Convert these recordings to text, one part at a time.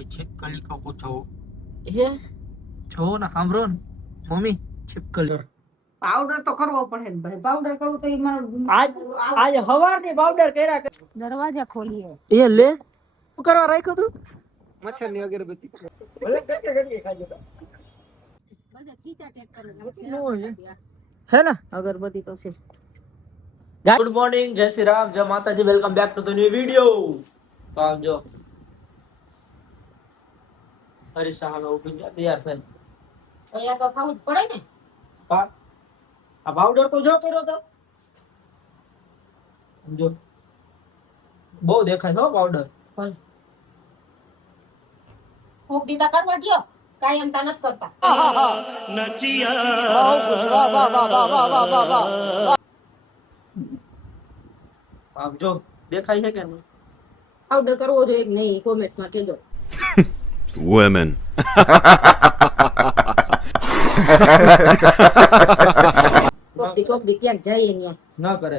આપણે छिपकली को पूछो હે छो ना हमरो मम्मी छिपकली પાવડર તો કરવો પડે ને ભાઈ પાવડર કરું તો એમાં आज हवारनी पाउडर કર્યા દરવાજા ખોલીએ એ લે શું કરવા રાખ્યું તું મચ્છરની અગરબત્તી ભલે કઈ ઘડીએ ખાજો બધા ખીચા ચેક કરે નો હોય હે ને અગરબત્તી તો છે ગુડ મોર્નિંગ જય શ્રી રામ જય માતાજી welcome back to the new video તો આમ જો હરીસાનો ઉભી ગયા તૈયાર થઈ અહીંયા તો ખાવું જ પડે ને આ પાવડર તો જો કર્યો તો જો બહુ દેખાય છે પાવડર કોક દીતા કરવા દ્યો કાયમ તા નથી કરતા આમ જો દેખાય છે કે નહીં પાવડર કરવો જોઈએ કે નહીં કોમેન્ટમાં કહેજો Women. કોક દી ક્યાંક જઈએ ત્યાં ના કરે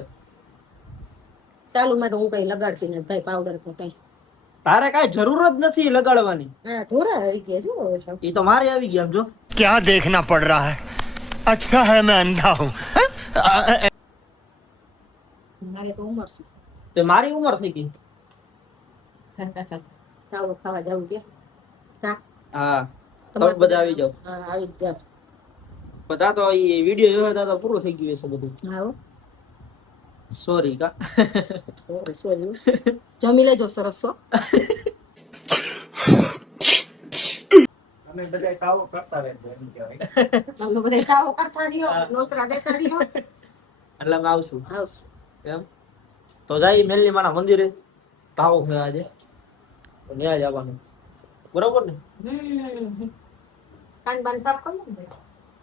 ચાલુ માં તો હું કઈ લગાડતી નથી ભાઈ પાવડર તો કઈ તારે કાઈ જરૂર જ નથી લગાડવાની હા થોડા આવી ગયા શું ઈ તો મારે આવી ગયા આમ જો क्या देखना पड़ रहा है? अच्छा है मैं अंधा हूँ. મારે તો ઉંમર છે તે મારી ઉંમર થઈ ગઈ ખાવું ખાવા જવું કે હા તમે બધા આવી જાવ હા આવી જ જાવ બધા તો ઈ વિડિયો જોયો હતા તો પૂરું થઈ ગયું છે બધું હા સોરી કા સોરી જમી લેજો સરસ છો અમે બધા કાવો કરતા રહેજો એમ કહેવાય તમે બધા કાવો કરતા રહ્યો નોતરા દેતા રહ્યો એટલે અમે આવશું આવશું એમ તો જાય મેલની માના મંદિરે તાવો છે આજે તો ત્યાં જવાનું બરોબર ને કાન બાન સાફ કરો ને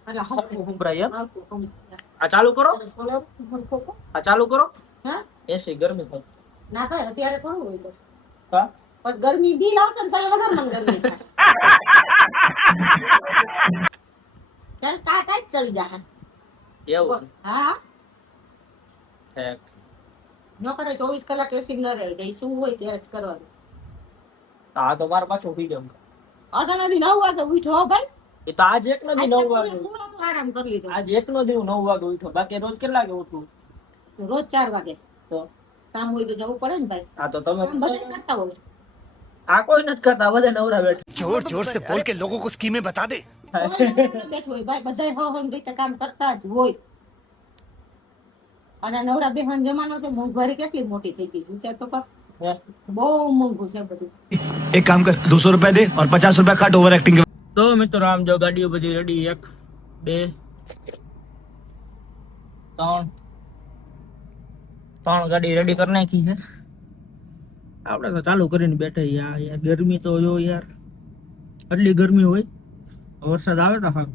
એટલે હરખું સંભળાય એમ હરખું આ ચાલુ કરો સંભળાય. આ ચાલુ કરો હા એસી ગરમી થાય ના ભાઈ અત્યારે થોડું હોય તો હા પછી ગરમી બિલ આવશે ને ત્યારે વધારે મને ગરમી થાય ત્યારે કાટ જ ચડી જાય એવું હા ઠીક ન કરે 24 કલાક એસી ન રહે ગઈ શું હોય ત્યારે જ કરવાનું આ તો મારા પાછું થઈ ગયું અઢાણાથી 9 વાગે ઉઠો ભાઈ એ તો આજ એક નો દી 9 વાગે પૂરો તો આરામ કરી લીધો આજ એક નો દી 9 વાગે ઉઠ્યો બાકી રોજ કેટલા વાગે ઉઠું રોજ 4 વાગે તો કામ હોય તો જવું પડે ને ભાઈ આ તો તમે કામ બધા કરતા હોય આ કોઈ નથી કરતા બધા નવરા બેઠા जोर जोर से बोल के लोगों को स्कीमें बता दे. કોઈ બેઠું હોય ભાઈ બધા હવન રીતે કામ કરતા જ હોય અને નવરા બેહન જમાનો છે મોંઘવારી કેટલી મોટી થઈ ગઈ છે વિચાર તો કર હે? બહુ મોંઘું છે બધું एक काम कर 200 रुपए दे और 50 रुपए काट ओवर एक्टिंग के. તો મિત્રો આમ જો ગાડીઓ બધી રેડી 1 2 3 ગાડી રેડી કરી નાખી છે આપણે તો ચાલુ કરીને બેઠા યાર ગરમી તો જો યાર આટલી ગરમી હોય વરસાદ આવે તો હા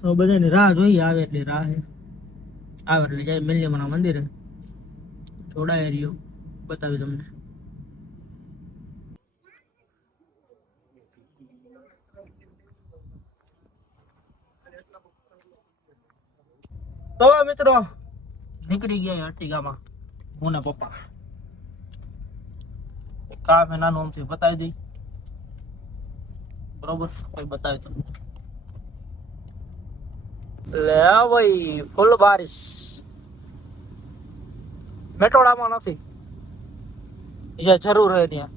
તો બધાની રાહ જોઈએ આવે એટલી રાહ આવે એટલે જાય મેલ્લીમાના મંદિરે જોડાય રહ્યો બતાવી તમને તો મિત્રો નીકળી ગયા અર્ટિગામાં હું ને પપ્પા કામ એ નાનું આમથી બતાવી દઈ બરોબર કોઈ બતાવી તમને લે ભાઈ ફૂલ બારિશ મેટોડામાં નથી જે જરૂર હોય ત્યાં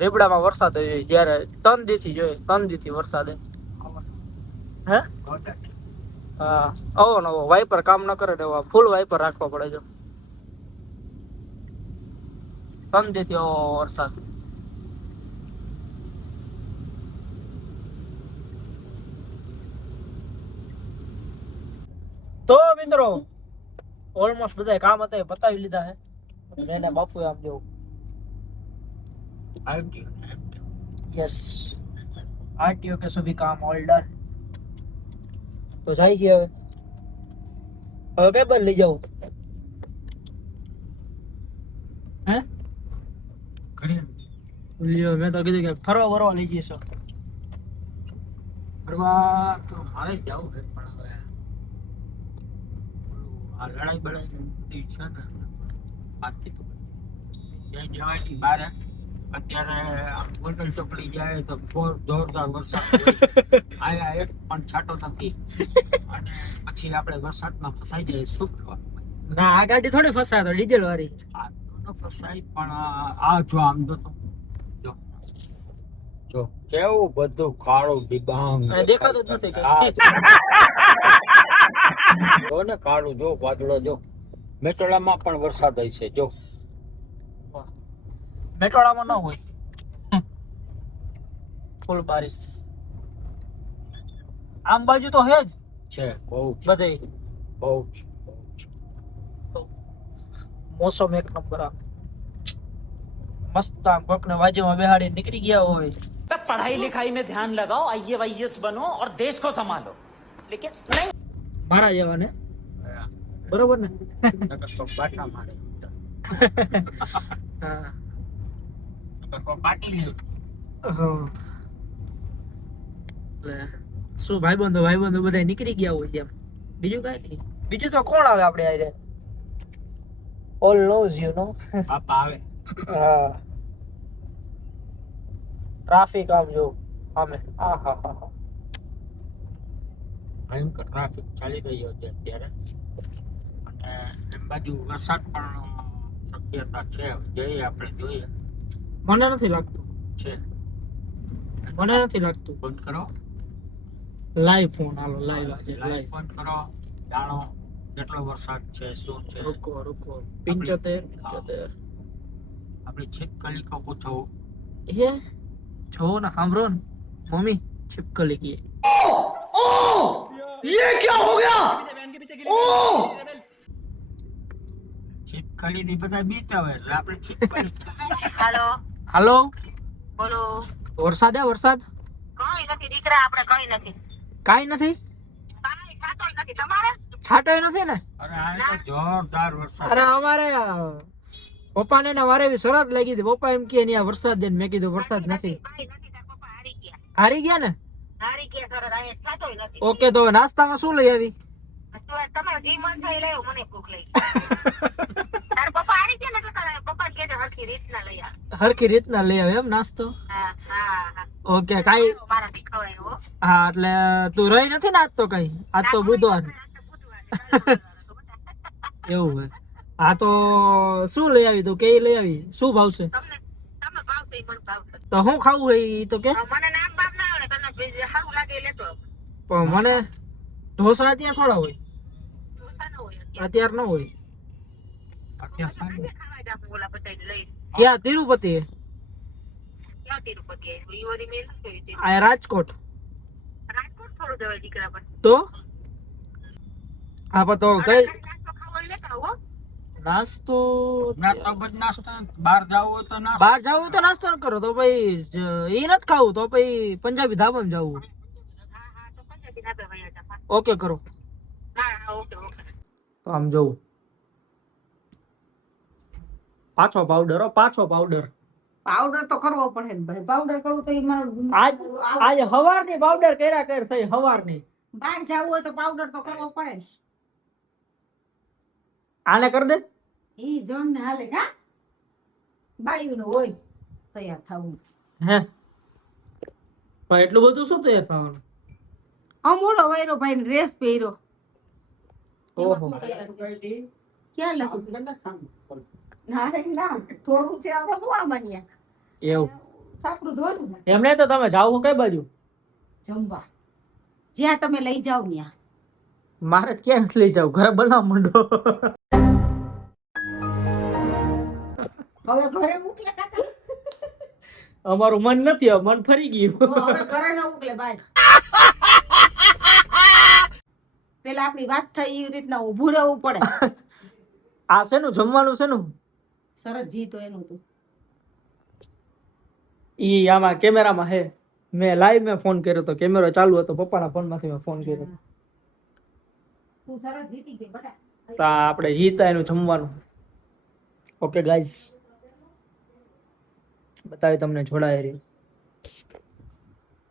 રીબડામાં વરસાદ હોય જયારે 3 દી થી જોઈએ 3 દી થી વરસાદ હે હા આવો નવો વાઇપર કામ ન કરે ને ફૂલ વાઇપર રાખવા પડે જો 3 દી થી વરસાદ તો મિત્રો ઓલમોસ્ટ બધા કામ હતા એ પતાવી લીધા હે મેને બાપુ આમ જો आरटीओ यस आरटीओ के सभी काम ऑल डन तो જાય છે હવે કઈ બાર લઈ જાઉં હે લ્યો મેં તો કીધું કે ફરવા લઈ જઈશું ફરવા તો મારે જવું છે પણ હવે આ લડાઈ બડાઈ બધી છે ને આજથી તો ક્યાંય જવાની બહાર અત્યારે ગોંડલ ચોકડી જાય તો જોરદાર વરસાદ હોય. આયા એક પણ છાંટો નથી અને પછી આપણે વરસાદમાં ફસાઈ જઈએ. શું કરવાનું? ના આ ગાડી થોડી ફસાય તો ડીઝલ વાળી. આ તો ન ફસાય પણ આ જો આમ જો તો જો જો કેવું બધું કાળું ડિબાંગ દેખાતું જ નથી કઈ. જો ને કાળું જો વાદળો જો. મેટોડામાં પણ વરસાદ હોય છે જો. મેટોડામાં ન હોય ફૂલ બારિશ. આમ બાજુ તો હે જ છે બહુ બધે. બહુ મોસમ એક નંબર. આમ મસ્ત આમ કોક ને વાજમાં બેહાડી નીકળી ગયા હોય. पढ़ाई लिखाई में ध्यान लगाओ, आईएएस बनो और देश को संभालो, लेकिन नहीं। મારા જેવા ને બરોબર ને. નકર તો બાટા મારે. હા. નકર તો પાટી લે. હા. એટલે શું ભાઈબંધો બધા નીકળી ગયા હોય એમ. બીજું કઈ નહીં. બીજું તો કોણ આવે આપણે આરે. All knows you know. બાપા આવે. હા. ટ્રાફિક આમ જો આમે. આ હા હા હા. ભયંકર ટ્રાફિક ચાલી રહ્યો છે અત્યારે અને એમ બાજુ વરસાદ પણ શક્યતા છે. જઈએ આપણે જોઈએ. મને નથી લાગતું. છે મને નથી લાગતું. ફોન કરો. લાઈવ ફોન હાલો લાઈવ આજે લાઈવ લાઈવ. ફોન કરો. જાણો કેટલો વરસાદ છે શું છે. રૂકો 75. આપણી છીપકલી કો પૂછો. એ જો ને સાંભળો ને મમ્મી छिपकली की ये क्या हो गया ओह છીપકલી થી બધા બીતા હોય એટલે આપણે છીપકલી. હાલો હાલો બોલો. વરસાદ વરસાદ કઈ નથી દીકરા, આપણે કઈ નથી. કાઈ નથી. કાઈ ખાતોય નથી તમારે. છાંટોય નથી ને. અરે આ તો જોરદાર વરસાદ. અરે અમારે પપ્પાને ને વારે એવી શરત લાગી હતી. પપ્પા એમ કે અહીંયા વરસાદ દે. મેં કીધું વરસાદ નથી. કાઈ નથી, તાર પપ્પા હારી ગયા. હારી ગયા ને. હારી ગયા સર, અહીંયા ખાતોય નથી. ઓકે તો નાસ્તામાં શું લઈ આવી. તો તમારે જે મન થાય લેવો, મને ભૂખ લાગી. તાર પપ્પા હારી ગયા ને તો તારા પપ્પા કે હરખી રીતના લઈ આવ. હરખી રીતના લઈ આવે એમ નાસ્તો. હા હા. ઓકે કાઈ. મારા દીકરો આવ્યો. હા એટલે તું રહી નથી ને આજ તો કઈ. આજ તો બુધવાર એવું હોય. હા તો શું લઈ આવી તું કે લઈ આવી. શું ભાવશે તમને ભાવશે મને ભાવશે. તો હું ખાવું હોય ઈ તો કે. મને નામ બાપ ના આવડે, તમને સારું લાગે એ લેતો આવો. પણ મને ઢોસા ત્યાં થોડા હોય. ઢોસા ન હોય અત્યારે ન હોય. અત્યારે સાંજે ખાવા જ આપણે ઓલા બધાય લઈ. ક્યાં તિરુપતિ. ક્યાં તિરુપતિ આવ્યું? ઈ વળી મેં નથી જોયું તિરુપતિ. આ રાજકોટ. રાજકોટ થોડું જવાય દીકરા પર. તો હા પણ તો કઈ નાસ્તો ખાવો હોય લેતા આવો. નાસ્તો ના તો બધ નાસ્તો બહાર જાવ હોય તો નાસ્તો. બહાર જાવું તો નાસ્તો ન કરો તો ભાઈ ઈ નથી ખાવું તો પછી પંજાબી ધાબામાં જવું. હા હા તો પંજાબી ધાબે વયા જા. ઓકે કરો. હા હા ઓકે ઓકે. તો આમ જવું. પાછો પાવડર પાવડર તો કરવો પડે ને ભાઈ. પાવડર કરવું તો એમાં આજે હવારની પાવડર કર્યા કર થઈ હવારની. બહાર જવું હોય તો પાવડર તો કરવો પડે ને. આને કર દે. ઈ જોન ને હાલે કા બાયું નું હોય તૈયાર થવું. હે પણ એટલું બધું શું તૈયાર થવાનું. અમૂળો વૈરો ભાઈ ને ડ્રેસ પહેર્યો. ઓહો ક્યાં લખું ના રે ના થોડું છે આપણે હું આમન્યા એવું. સાપડું ધોરું ને એમ નહીં તો તમે જાવ કઈ બાજુ. જમવા જ્યાં તમે લઈ જાવ ત્યાં. મારે જ ક્યાં નથી લઈ જાવ. ઘરે બનાવ માંડો. હવે ઘરે ઉકલે કાકા. અમારું મન નથી હવે મન ફરી ગયું. તો હવે ઘરે ન ઉકલે ભાઈ. પેલા આપણી વાત થઈ એ રીતના ઊભું રહેવું પડે. આ શેનું જમવાનું શેનું. સરસ જી તો એનું તું. ઈ આમાં કેમેરામાં હે. મેં લાઈવ મેં ફોન કર્યો તો કેમેરો ચાલુ હતો. પપ્પાના ફોન માંથી મેં ફોન કર્યો. તું સરસ જીતી ગઈ બટા. તો આપણે જીતા એનું જમવાનું. ઓકે ગાઈઝ બતાવી તમને જોડાય રહ્યું.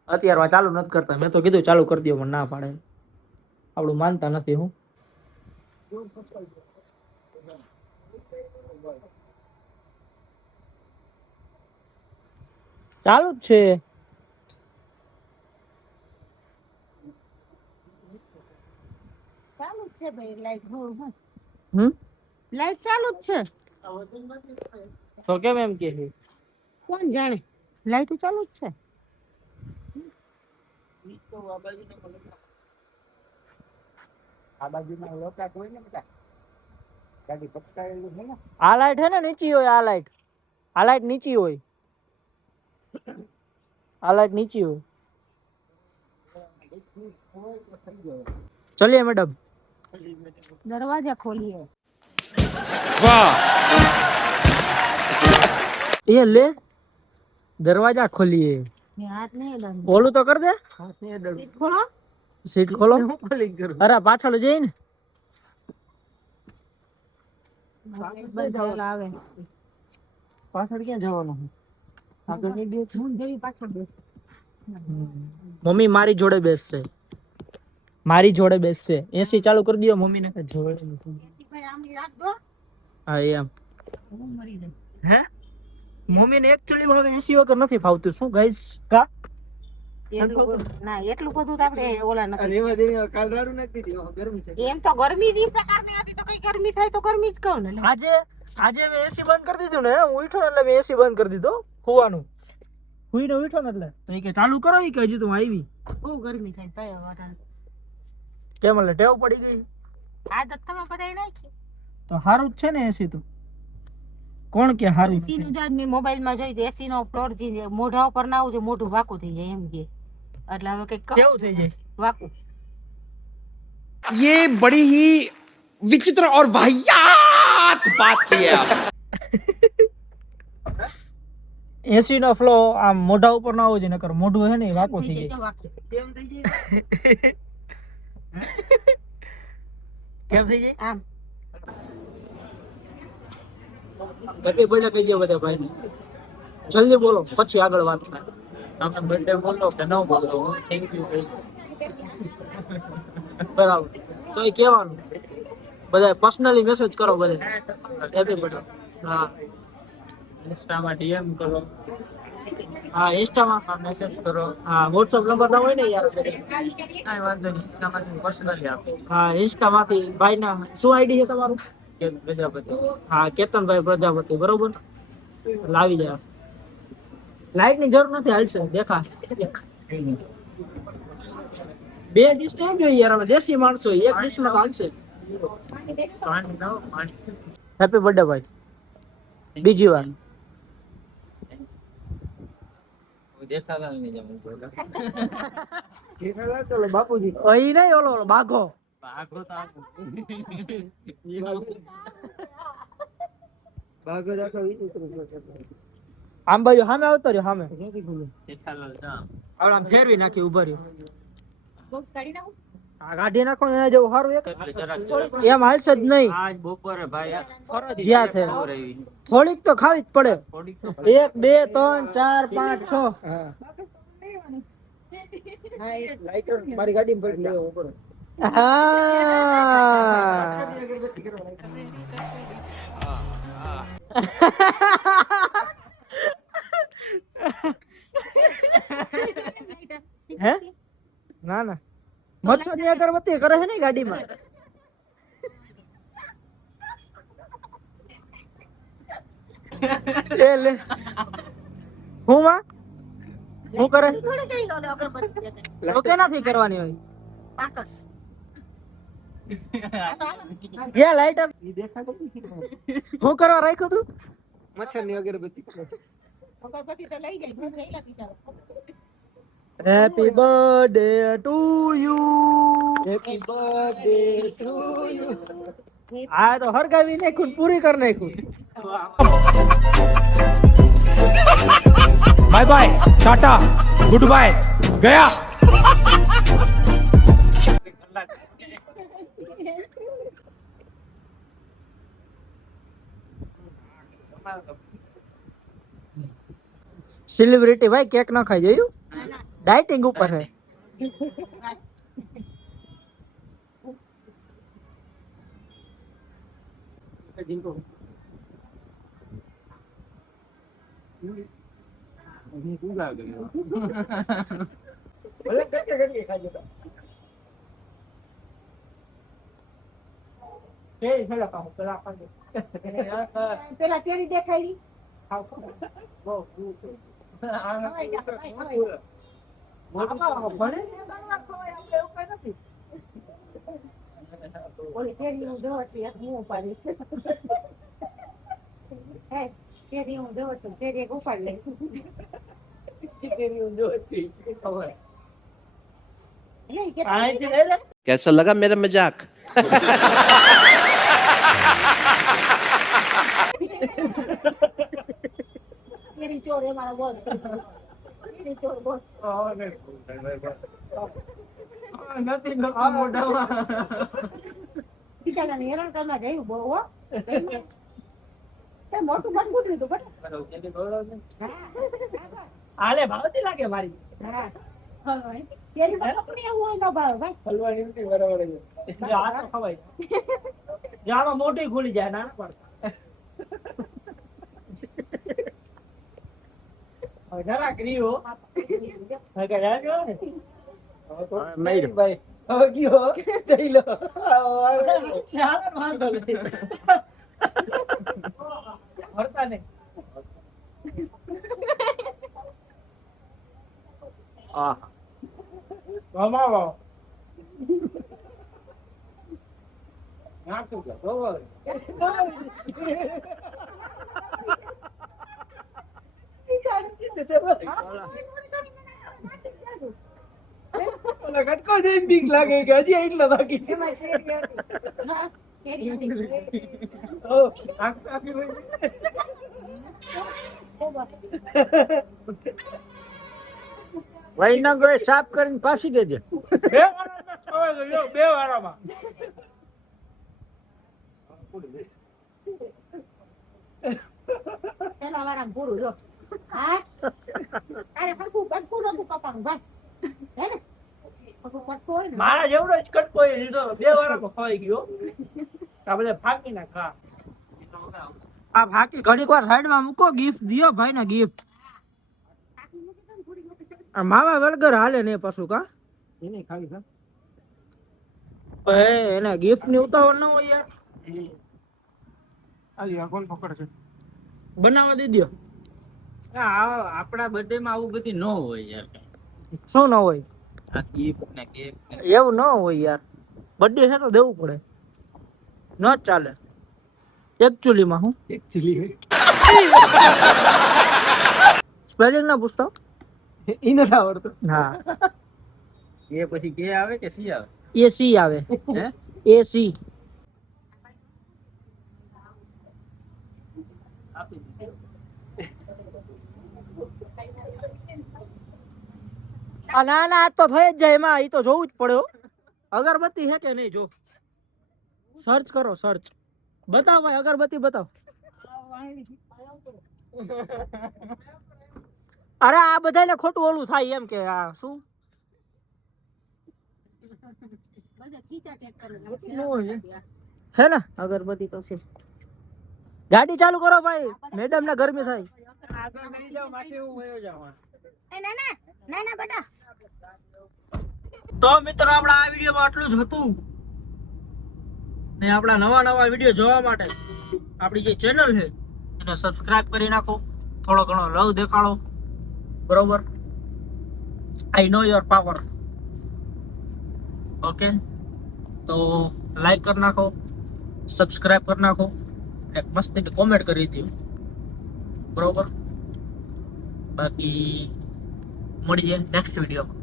અત્યારમાં ચાલુ નથી કરતા. મેં તો કીધું ચાલુ કરી દો પણ ના પાડે. આપણું માનતા નથી. હું ચાલુ જ છે. ચાલુ જ છે ભાઈ લાઈટ. હમ લાઈટ ચાલુ જ છે. તો કેમ એમ કે છે? કોણ જાણે, લાઈટ ચાલુ જ છે. આ બાજુના લોકા કોઈ ને બેટા ગાડી પકડાયેલું છે ને. આ લાઈટ હે ને નીચી હોય. આ લાઈટ નીચી હોય. આ લાઈટ નીચી હોય. ચलिए मैडम. દરવાજા ખોલીએ. ये ले दरवाजा खोलिए. મેં હાથ નહીં અડાડું. બોલું તો કર દે. સીટ ખોલો. સીટ ખોલો. અરે પાછળ જઈને બંધ થયેલા આવે. પાછળ ક્યાં જવાનું? આગળ નહીં બે. હું જેવી પાછળ બેસ. મમ્મી મારી જોડે બેસશે. મારી જોડે બેસશે. એસી ચાલુ કરી દો મમ્મી ને. જોડે ભાઈ આમની રાખ દો. હા એમ. હું મરી જાય. હે મમ્મી ને એકચ્યુઅલી હવે એસી વગર નથી ફાવતું. શું ગાઈસ કા ના એટલું બધું તો આપણે ઓલા નથી. કાલ રાડું નાખી દીધી. ગરમી છે. એમ તો ગરમી જ ઈ પ્રકારની હતી તો કઈ ગરમી થાય તો ગરમી જ કહું ને. આજે મેં એસી બંધ કરી દીધું ને. હું ઉઠ્યો ને એટલે મેં એસી બંધ કરી દીધો. હુવાનું હુઈને ઉઠ્યો ને એટલે તો એ કે ચાલુ કરો. એ કે હજી તું આવી. બહુ ગરમી થાય ભાઈ વાટાણ. કેમ એટલે ટેવ પડી ગઈ. આદત તમે બધાય નાખી. તો સારું જ છે ને એસી તો. કોણ કે સારું એસી નું જાજ મેં મોબાઈલ માં જોઈ એસી નો ફ્લોર જે મોઢા ઉપર ના આવું મોઢું વાકું થઈ જાય એમ કે. એટલે હવે કઈક કેવું થઈ જાય? વાકું. ये बड़ी ही विचित्र और वाहियात बात की है आप। એસી નો ફ્લો આમ મોઢા ઉપર ના આવવો જોઈએ. નકર મોઢું હે ને વાકો થઈ જાય. કેમ થઈ જાય? કેમ થઈ જાય? આમ હેપી બર્થડે કહી દો બધા ભાઈ. જલ્દી બોલો પછી આગળ વાત થાય. તમે બર્થડે બોલો કે ન બોલો થેન્ક યુ કહી દો. બરાબર તો એ કહેવાનું. બધા પર્સનલી મેસેજ કરો. બધા હેપી બર્થડે. હા ઇન્સ્ટામાં ડીએમ કરો. હા ઇન્સ્ટામાં મેસેજ કરો. હા વોટ્સએપ નંબર ના હોય ને યાર. કાંઈ વાંધો નહીં. ઇન્સ્ટામાંથી પર્સનલી આપો. હા ઇન્સ્ટામાંથી ભાઈના શું આઈડી છે તમારું? પ્રજાપતિ. હા કેતનભાઈ પ્રજાપતિ. બરોબર લાવી જાય. લાઈટ ની જરૂર નથી. હાલશે દેખા. બે ડીશ નહીં જોઈએ યાર. અમે દેશી માણસો. એક ડીશ માં હાલશે. હેપી બર્થડે ભાઈ. બીજી વાર જેઠાલાલ ની જેમ બોલો. જેઠાલાલ ચલો બાપુજી. ઓઈ નહીં ઓલો બાઘો. બાઘો તો બાઘો રાખો. આમ બાજુ સામે આવતો રહ્યો. સામે જેઠાલાલ આમ ફેરવી નાખી. ઉભા રહ્યો. બોક્સ કાઢી નાખું. આ કાઢી નાખો એના જેવું સારું. એમ હાલશે જ નહીં. આજ બપોરે ભાઈ જ્યાં છે થોડીક તો ખાવી જ પડે. 1 2 3 4 5 6. લાઈટર મારી ગાડી પર લેવો પડે. હે ના ના મચ્છર ની અગરબત્તી કરે છે ને ગાડીમાં. એ લે હું માં હું કરે થોડી કઈ લો અગરબત્તી તો કેનાથી કરવાની હોય? પાકસ. યે લાઈટર હું કરવા રાખ્યું તું? મચ્છર ની અગરબત્તી. અગરબત્તી તો લઈ જાય લઈ લાગી જાવ. Happy birthday to you. Happy birthday to you. આ તો હરગાવી નાખ્યું ને પૂરી કરી નાખ્યું. Bye bye tata good bye गया। સેલિબ્રિટી ભાઈ કેક ના ખાઈ જોયું. ડાયટિંગ ઉપર છે. ભલે કટકે ખાઈ જતા એ છેલ્લા પાઉં પેલા ખાઈ પેલા ચેરી દેખાડી બહુ ખવાઈ જા, ખવાઈ. ઓલી ચેરી હું જોઉં છું એક હું ઉપાડીશ હે ચેરી હું જોઉં છું ચેરી એક ઉપાડી લઈશ એટલે ઈ કેટલી कैसा लगा मेरा मजाक ચેરી ચોર એ મારા બોલ ચેરી ચોર બોલ નથી મોઢામાં બિચારાને હેરાન કરવા ગયું બહુ હો તે મોટું મજબૂત લીધું બટ હાલે ભાવતી લાગે મારી હા ચેરી તો પકડી એવું હોય ન ભાવે ભાઈ હલવાની નથી બરાબર છે આ તો ખવાય જામાં મોટી ખુલી જાય નાના પડતા હવે જરાક રીઓ હવે કે જાજો ને હવે તો નહીં ભાઈ હવે ગયો જઈ લો ચાલે વાંધો નહીં ભરતા નહીં કમાવો નાખું કે બરોબર ઓલા કટકો જઈને બીક લાગે કે હજી એટલા બાકી છે એમાં ચેરી હતી હા ચેરી હતી ઓ આખી હોય વૈના ગોય સાફ કરીને પાછી દેજે. બે વારામાં ખવાઈ ગયો બે વારામાં પેલા વાળા પૂરું જો હા અરે હરખું કટકું નતું કપાણું ભાઈ હે ને હરખું કટકું હોય ને મારા જેવડો જ કટકો એ લીધો બે વારામાં ખવાઈ ગયો આ બધા ફાકી ના ખા આ ફાકી ઘડીક વાર સાઈડમાં મૂકો ગિફ્ટ દિયો ભાઈ ને ગિફ્ટ માવા વલગર હાલે ને પાછું કા એને ખાવી છે એને ગિફ્ટ ની ઉતાવળ ન હોય યાર આલી આ કોણ પકડશે બનાવવા દઈ દ્યો આપણા બર્થડે માં આવું બધી ન હોય યાર શું ન હોય આ ગિફ્ટ ને કેક એવું ન હોય યાર બર્થડે છે તો દેવું પડે ન જ ચાલે એકચ્યુઅલી માં હું એકચ્યુઅલી સ્પેલિંગ ના પૂછતો ઈ નથી આવડતું. હા એ પછી કે આવે કે સી આવે એ સી આવે હે એ સી ના ના આ તો થઈ જ જાય એમાં એ તો જોવું જ પડે હો. અગરબત્તી છે કે નહીં જો સર્ચ કરો સર્ચ બતાવ ભાઈ અગરબત્તી બતાવ અરે આ બધાને ખોટું ઓલું થાય એમ કે આ શું બધા ખીચા ચેક કરે હે ને અગરબત્તી તો છે ગાડી ચાલુ કરો ભાઈ મેડમ ને ગરમી થાય આગળ નહીં જાવ માસી હું વયો જાવ. એ ના ના ના ના બેટા તો મિત્રો આપણા આ વિડીયોમાં આટલું જ હતું ને આપણા નવા નવા વિડીયો જોવા માટે આપણી જે ચેનલ છે એને સબસ્ક્રાઇબ કરી નાખો થોડો ઘણો લવ દેખાડો બરોબર આઈ નો યોર પાવર ઓકે તો લાઈક કરી નાખો સબસ્ક્રાઇબ કરી નાખો એક મસ્તી કોમેન્ટ કરી દો બરોબર બાકી મળીએ નેક્સ્ટ વિડીયોમાં